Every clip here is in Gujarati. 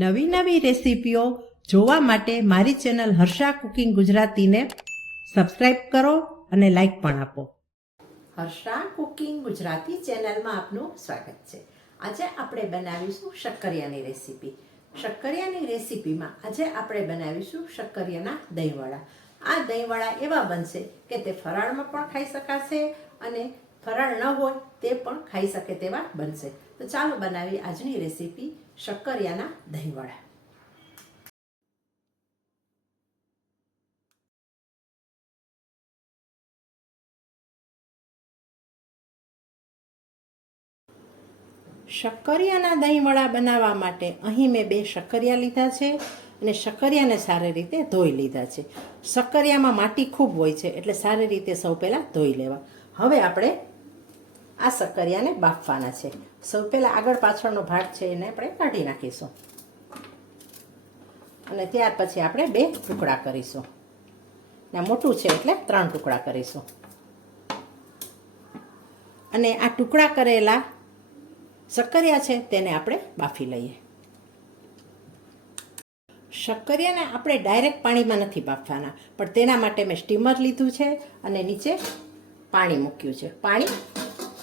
નવી નવી રેસીપીઓ જોવા માટે મારી ચેનલ હર્ષા કુકિંગ ગુજરાતીને સબસ્ક્રાઇબ કરો અને લાઈક પણ આપો. હર્ષા કુકિંગ ગુજરાતી ચેનલમાં આપનું સ્વાગત છે. આજે આપણે બનાવીશું શક્કરિયાની રેસીપી. શક્કરિયાની રેસીપીમાં આજે આપણે બનાવીશું શક્કરિયાના દહીંવડા. આ દહીંવડા એવા બનશે કે તે ફરાળમાં પણ ખાઈ શકાશે અને ફરાળ ન હોય તે પણ ખાઈ શકે તેવા બનશે. તો ચાલો બનાવી આજની રેસીપી શક્કરિયાના દહીંવડા શક્કરિયાના દહીંવડા બનાવવા માટે અહીં મેં બે શક્કરિયા લીધા છે અને શક્કરિયાને સારી રીતે ધોઈ લીધા છે. શક્કરિયામાં માટી ખૂબ હોય છે એટલે સારી રીતે સૌ પહેલાં ધોઈ લેવા. હવે આપણે આ શક્કરિયાને બાફવાના છે. સૌ પહેલાં આગળ પાછળનો ભાગ છે એને આપણે કાઢી નાખીશું. અને ત્યાર પછી આપણે બે ટુકડા કરીશું. ને મોટું છે એટલે ત્રણ ટુકડા કરીશું. અને આ ટુકડા કરેલા શક્કરિયા છે તેને આપણે બાફી લઈએ. શક્કરિયાને આપણે ડાયરેક્ટ પાણીમાં નથી બાફવાના, પણ તેના માટે મેં સ્ટીમર લીધું છે અને નીચે પાણી મૂક્યું છે. પાણી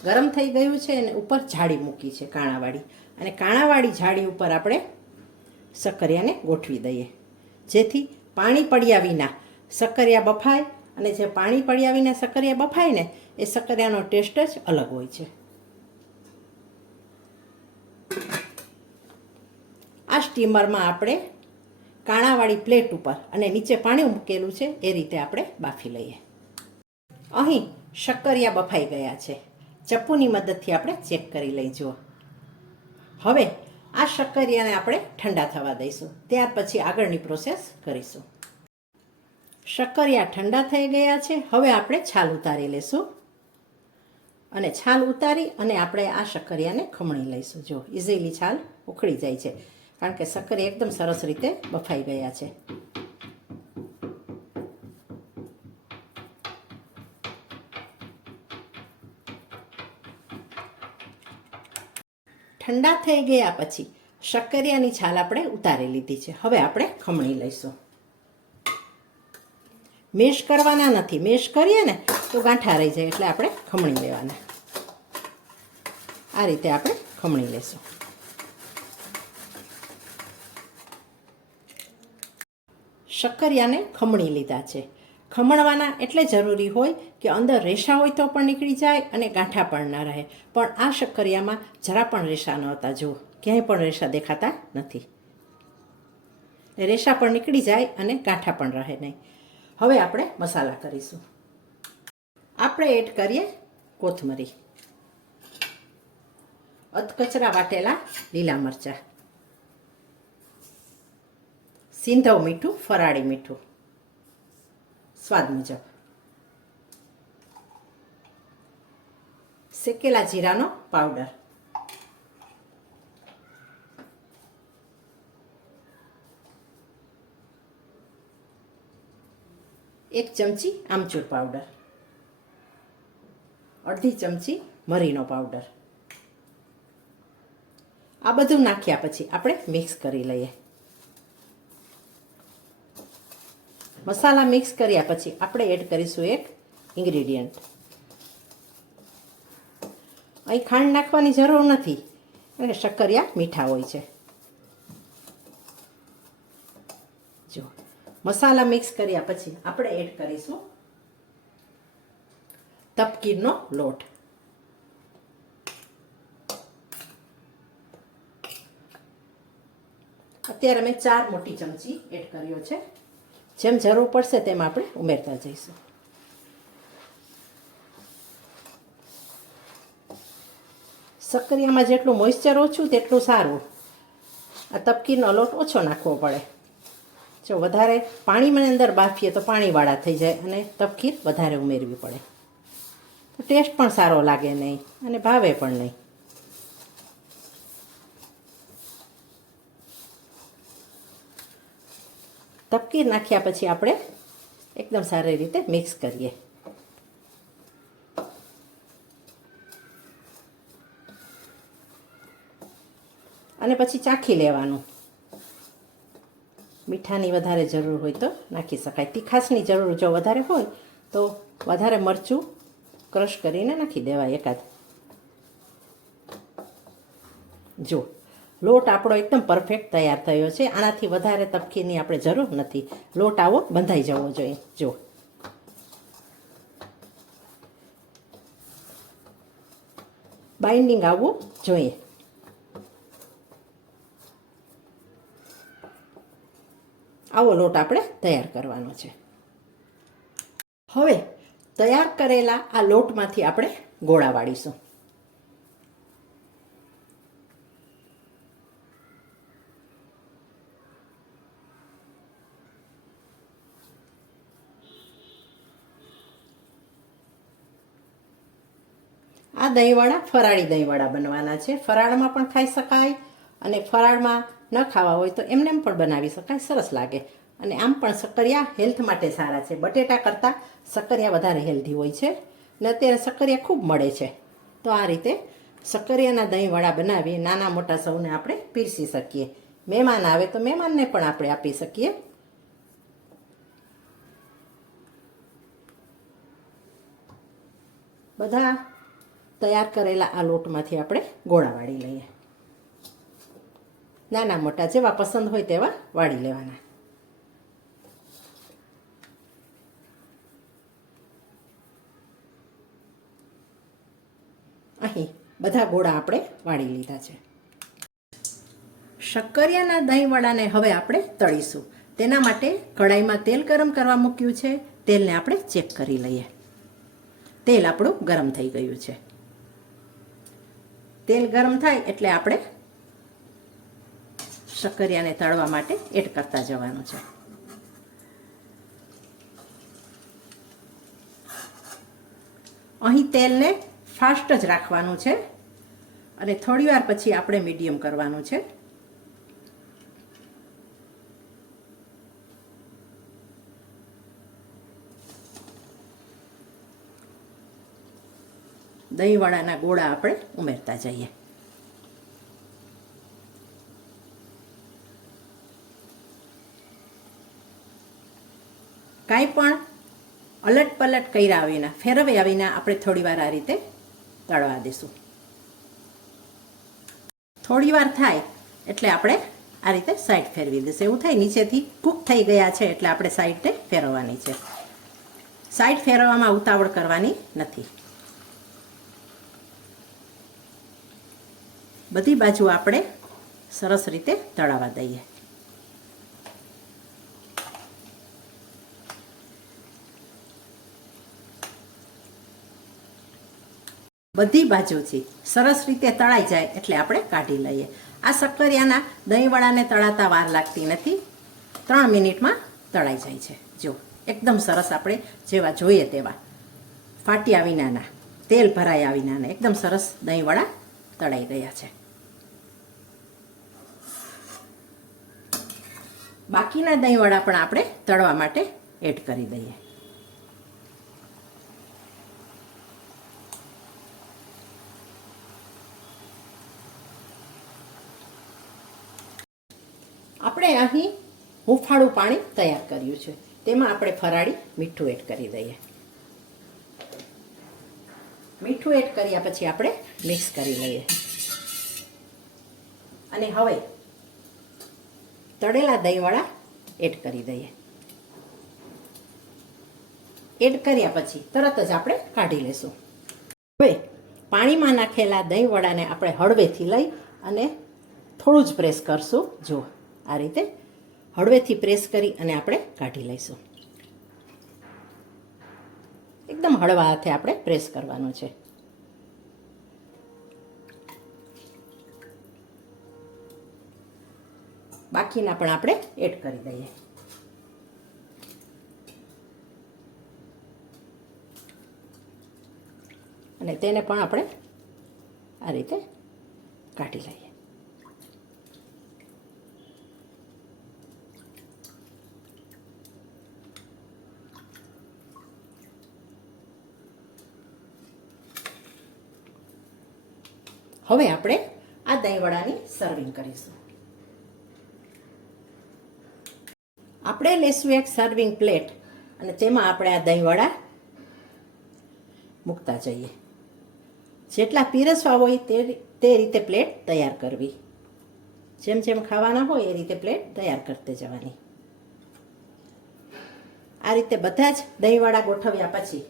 ગરમ થઈ ગયું છે અને ઉપર જાળી મૂકી છે કાણાવાળી. અને કાણાવાળી જાળી ઉપર આપણે શક્કરિયાને ગોઠવી દઈએ. જેથી પાણી પડ્યા વિના શક્કરિયા બફાય અને જે પાણી પડ્યા વિના સક્કરિયા બફાય ને, એ સક્કરિયાનો ટેસ્ટ જ અલગ હોય છે. આ સ્ટીમરમાં આપણે કાણાવાળી પ્લેટ ઉપર અને નીચે પાણી મૂકેલું છે, એ રીતે આપણે બાફી લઈએ. અહીં શક્કરિયા બફાઈ ગયા છે. ચપ્પુની મદદથી આપણે ચેક કરી લઈ, જુઓ. હવે આ શક્કરિયાને આપણે ઠંડા થવા દઈશું. ત્યાર પછી આગળની પ્રોસેસ કરીશું. શક્કરિયા ઠંડા થઈ ગયા છે. હવે આપણે છાલ ઉતારી લઈશું અને છાલ ઉતારી અને આપણે આ શક્કરિયાને ખમણી લઈશું. જો ઇઝીલી છાલ ઉખડી જાય છે. કારણ કે શક્કરિયા એકદમ સરસ રીતે બફાઈ ગયા છે. ઠંડા થઈ ગયા પછી શક્કરિયાની છાલ આપણે ઉતારી લીધી છે. હવે આપણે ખમણી લઈશું. મેશ કરવાના નથી. મેશ કરીએ ને તો ગાંઠા રહી જાય એટલે આપણે ખમણી લેવાના. આ રીતે આપણે ખમણી લેશું. શક્કરિયાને ખમણી લીધા છે. ખમણવાના એટલે જરૂરી હોય કે અંદર રેશા હોય તો પણ નીકળી જાય અને ગાંઠા પણ ના રહે. પણ આ શક્કરિયામાં જરા પણ રેશા ન હતા જુઓ. ક્યાંય પણ રેશા દેખાતા નથી. રેશા પણ નીકળી જાય અને ગાંઠા પણ રહે નહીં. હવે આપણે મસાલા કરીશું. આપણે એડ કરીએ કોથમરી. અધકચરા વાટેલા લીલા મરચાં. સિંધવ મીઠું, ફરાળી મીઠું. સ્વાદ મુજબ. શેકેલા જીરાનો પાવડર એક ચમચી આમચૂર પાવડર અડધી ચમચી મરીનો પાવડર આ બધું નાખ્યા પછી આપણે મિક્સ કરી લઈએ. મસાલા મિક્સ કર્યા પછી આપણે એડ કરીશું એક ઇન્ગ્રીડિયન્ટ. અહીં ખાંડ નાખવાની જરૂર નથી અને શક્કરિયા મીઠા હોય છે. જો, મસાલા મિક્સ કર્યા પછી આપણે એડ કરીશું તપકીરનો લોટ. અત્યારે મેં ચાર મોટી ચમચી એડ કર્યો છે. જેમ જરૂર પડશે તેમ આપણે ઉમેરતા જઈશું. સક્કરિયામાં જેટલું મોઇશ્ચર ઓછું, તેટલું સારું. આ તપકીનો લોટ ઓછો નાખવો પડે. જો વધારે પાણીમાં અંદર બાફીએ તો પાણીવાળા થઈ જાય અને તપકીર વધારે ઉમેરવી પડે. તો ટેસ્ટ પણ સારો લાગે નહીં અને ભાવે પણ નહીં. તપકીર નાખ્યા પછી આપણે એકદમ સારી રીતે મિક્સ કરીએ. અને પછી ચાખી લેવાનું. મીઠાની વધારે જરૂર હોય તો નાખી શકાય. તીખાશની જરૂર જો વધારે હોય તો વધારે મરચું ક્રશ કરીને નાખી દેવાય એકાદ. જો લોટ આપણો એકદમ પરફેક્ટ તૈયાર થયો છે. આનાથી વધારે તપકીની આપણે જરૂર નથી. લોટ આવો, બંધાઈ જવો જોઈએ. જો બાઇન્ડિંગ આવવું જોઈએ. આવો લોટ આપણે તૈયાર કરવાનો છે. હવે તૈયાર કરેલા આ લોટમાંથી આપણે ગોળા વાળીશું. આ દહીંવડા ફરાળી દહીંવડા બનવાના છે. ફરાળમાં પણ ખાઈ શકાય અને ફરાળમાં ન ખાવા હોય તો એમને એમ પણ બનાવી શકાય, સરસ લાગે. અને આમ પણ સક્કરિયા હેલ્થ માટે સારા છે. બટેટા કરતાં સક્કરિયા વધારે હેલ્ધી હોય છે ને અત્યારે સક્કરિયા ખૂબ મળે છે. તો આ રીતે સક્કરિયાના દહીંવડા બનાવી નાના મોટા સૌને આપણે પીરસી શકીએ. મહેમાન આવે તો મહેમાનને પણ આપણે આપી શકીએ. બધા તૈયાર કરેલા આ લોટમાંથી આપણે ગોળા વાળી લઈએ. નાના મોટા જેવા પસંદ હોય તેવા વાળી લેવાના. અહીં બધા ગોળા આપણે વાળી લીધા છે. શક્કરિયાના દહીંવડાને હવે આપણે તળીશું. તેના માટે કઢાઈમાં તેલ ગરમ કરવા મૂક્યું છે. તેલને આપણે ચેક કરી લઈએ. તેલ આપણું ગરમ થઈ ગયું છે. તેલ ગરમ થાય એટલે આપણે શક્કરિયાને તળવા માટે એડ કરતા જવાનું છે. અહીં તેલને ફાસ્ટ જ રાખવાનું છે અને થોડી વાર પછી આપણે મીડિયમ કરવાનું છે. દહીંવડાના ગોળા આપણે ઉમેરતા જઈએ. કાંઈ પણ અલટ પલટ કર્યા વિના, ફેરવ્યા વિના આપણે થોડીવાર આ રીતે તળવા દઈશું થોડીવાર થાય એટલે આપણે આ રીતે સાઈડ ફેરવી દઈશું એવું થાય નીચેથી કૂક થઈ ગયા છે એટલે આપણે સાઈડને ફેરવવાની છે. સાઈડ ફેરવવામાં ઉતાવળ કરવાની નથી. બધી બાજુ આપણે સરસ રીતે તળાવવા દઈએ. બધી બાજુથી સરસ રીતે તળાઈ જાય એટલે આપણે કાઢી લઈએ. આ શક્કરિયાના દહીંવડાને તળાતા વાર લાગતી નથી. ત્રણ મિનિટમાં તળાઈ જાય છે. જો, એકદમ સરસ આપણે જેવા જોઈએ તેવા. ફાટ્યા વિનાના, તેલ ભરાયા વિનાના, એકદમ સરસ દહીંવડા તળાઈ ગયા છે. બાકીના દહીંવડા પણ આપણે તળવા માટે એડ કરી દઈએ. આપણે અહીં હુંફાળું પાણી તૈયાર કર્યું છે. તેમાં આપણે ફરાળી મીઠું એડ કરી દઈએ. મીઠું એડ કર્યા પછી આપણે મિક્સ કરી લઈએ. અને હવે તળેલા દહીંવાળા એડ કરી દઈએ. એડ કર્યા પછી તરત જ આપણે કાઢી લેશું. હવે પાણીમાં નાખેલા દહીંવડાને આપણે હળવેથી લઈ અને થોડું જ પ્રેસ કરશું. જુઓ, આ રીતે હળવેથી પ્રેસ કરી અને આપણે કાઢી લઈશું. એકદમ હળવા હાથે આપણે પ્રેસ કરવાનું છે. બાકીના પણ આપણે એડ કરી દઈએ. અને તેને પણ આપણે આ રીતે કાઢી લઈએ. હવે આપણે આ દહીંવડાની સર્વિંગ કરીશું. આપણે લેશું એક સર્વિંગ પ્લેટ અને તેમાં આપણે આ દહીંવડા મૂકતા જઈએ. જેટલા પીરસવા હોય તે તે રીતે પ્લેટ તૈયાર કરવી. જેમ જેમ ખાવાના હોય એ રીતે પ્લેટ તૈયાર કરતે જવાની. આ રીતે બધા જ દહીંવાળા ગોઠવ્યા પછી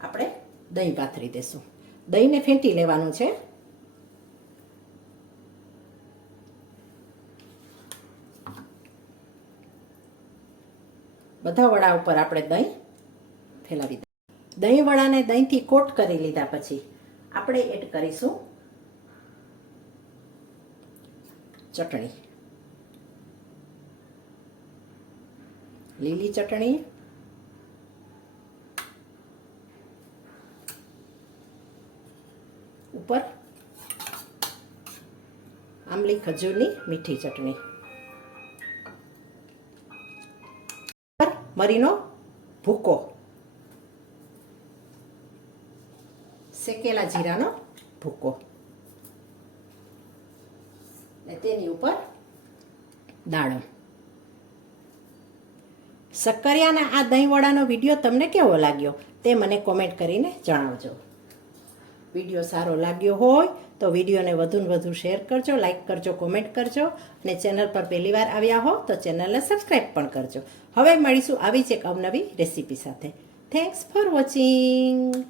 આપણે દહીં પાથરી દેશું. દહીંને ફેંટી લેવાનું છે. બધા વડા ઉપર આપણે દહીં ફેલાવી દઈએ. દહીં વડાને દહીંથી કોટ કરી લીધા પછી આપણે એડ કરીશું ચટણી. લીલી ચટણી. ઉપર આંબલી ખજૂરની મીઠી ચટણી. મરીનો ભૂકો શેકેલા જીરાનો ભૂકો તેની ઉપર. દાડમ શક્કરિયાના આ દહીંવડાનો વીડિયો તમને કેવો લાગ્યો તે મને કોમેન્ટ કરીને જણાવજો. વીડિયો સારો લાગ્યો હોય તો વિડીયોને વધુ ને વધુ શેર કરજો લાઇક કરજો કોમેન્ટ કરજો અને ચેનલ પર પહેલી વાર આવ્યા હો તો ચેનલને સબસ્ક્રાઈબ પણ કરજો. હવે મળીશું આવી જ એક અવનવી રેસીપી સાથે. Thanks for watching